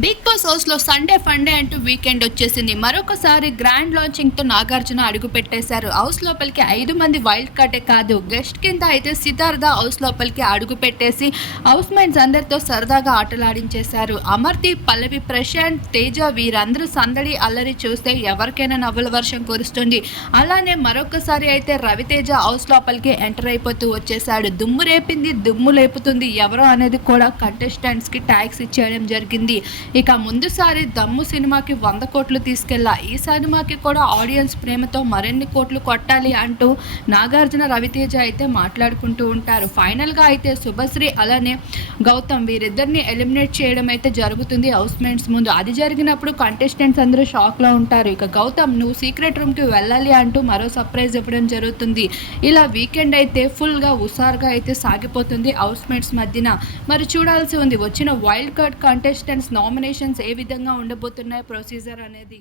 Big boss హౌస్లో Sunday funday అంటూ weekend వచ్చేసింది. మరొకసారి గ్రాండ్ లాంచింగ్తో నాగార్జున అడుగు పెట్టేశారు. హౌస్ లోపలికి ఐదు మంది వైల్డ్ కార్డే కాదు. గెస్ట్ కింద అయితే సిద్ధార్థ హౌస్ లోపలికి అడుగు పెట్టేసి హౌస్ మైన్స్ అందరితో సరదాగా ఆటలాడించేశారు. అమర్దీప్ పల్లవి ప్రశాంత్ తేజ వీరందరూ సందడి అల్లరి చూస్తే ఎవరికైనా నవ్వుల వర్షం కురుస్తుంది. అలానే మరొకసారి అయితే రవితేజ హౌస్ లోపలికి ఎంటర్ అయిపోతూ వచ్చేసాడు దుమ్ము రేపింది దుమ్ము లేపుతుంది. ఎవరో అనేది కూడా కంటెస్టెంట్స్కి ట్యాక్స్ ఇచ్చేయడం జరిగింది. ఇక ముందుసారి దమ్ము సినిమాకి వంద కోట్లు తీసుకెళ్ళా ఈ సినిమాకి కూడా ఆడియన్స్ ప్రేమతో మరిన్ని కోట్లు కొట్టాలి అంటూ నాగార్జున రవితేజ అయితే మాట్లాడుకుంటూ ఉంటారు. ఫైనల్గా అయితే శుభశ్రీ అలానే గౌతమ్ వీరిద్దరిని ఎలిమినేట్ చేయడం అయితే జరుగుతుంది హౌస్ మేట్స్ ముందు. అది జరిగినప్పుడు కంటెస్టెంట్స్ అందరూ షాక్లో ఉంటారు. ఇక గౌతమ్ నువ్వు సీక్రెట్ రూమ్కి వెళ్ళాలి అంటూ మరో సర్ప్రైజ్ ఇవ్వడం జరుగుతుంది. ఇలా వీకెండ్ అయితే ఫుల్గా హుషారుగా అయితే సాగిపోతుంది హౌస్ మేట్స్ మధ్యన. మరి చూడాల్సి ఉంది. వచ్చిన వైల్డ్ కార్డ్ కంటెస్టెంట్స్ నామినేషన్స్ ఏ విధంగా ఉండబోతున్నాయి ప్రొసీజర్ అనేది